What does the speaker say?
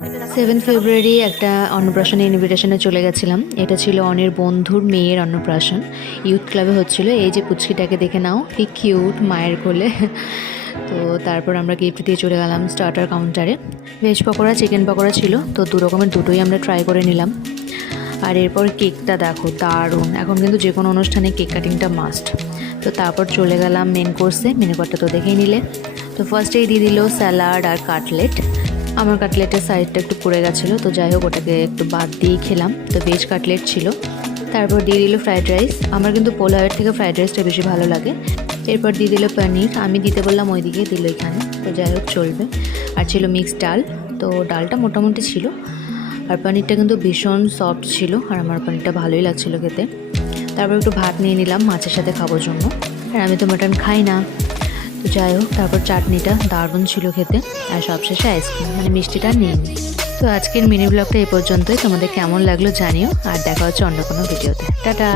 7 ফেব্রুয়ারি একটা অন্নপ্রাশনে ইনভিটেশনে চলে গেছিলাম। এটা ছিল অনির বন্ধুর মেয়ের অন্নপ্রাশন, ইউথ ক্লাবে হচ্ছিল। এই যে পুচকিটাকে দেখে নাও, কি কিউট, মায়ের কোলে। তো তারপর আমরা গিফট দিয়ে চলে গেলাম স্টার্টার কাউন্টারে। ভেজ পকোড়া, চিকেন পকোড়া ছিল, তো দু রকমের দুটোই আমরা ট্রাই করে নিলাম। আর এরপর কেকটা দেখো, দারুণ। এখন কিন্তু যে কোনো অনুষ্ঠানে কেক কাটিংটা মাস্ট। তো তারপর চলে গেলাম মেন কোর্সে। মেনু কার্ডটা তো দেখেই নিলে। তো ফার্স্টেই দিয়ে দিল স্যালাড আর কাটলেট। আমার কাটলেটের সাইডটা একটু পড়ে গেছিলো, তো যাই হোক ওটাকে একটু বাদ দিয়েই খেলাম। তো ভেজ কাটলেট ছিল। তারপর দিয়ে দিল ফ্রাইড রাইস। আমার কিন্তু পোলাওয়ের থেকে ফ্রাইড রাইসটা বেশি ভালো লাগে। এরপর দিয়ে দিল পনির। আমি দিতে বললাম ওইদিকে, দিল এখানে, তো যাই হোক চলবে। আর ছিল মিক্সড ডাল। তো ডালটা মোটামুটি ছিল। আর পনিরটা কিন্তু ভীষণ সফট ছিল, আর আমার পনিরটা ভালোই লাগছিলো খেতে। তারপর একটু ভাত নিয়ে নিলাম মাছের সাথে খাবার জন্য। আর আমি তো মাটন খাই না, তো যাই হোক। তারপর চাটনিটা দারুণ ছিল খেতে। আর সবশেষে আইসক্রিম, মানে মিষ্টিটা নিয়ে নিই। তো আজকের মিনি ব্লগটা এই পর্যন্তই। তোমাদের কেমন লাগলো জানিও, আর দেখা হচ্ছে অন্য কোনো ভিডিওতে। টাটা।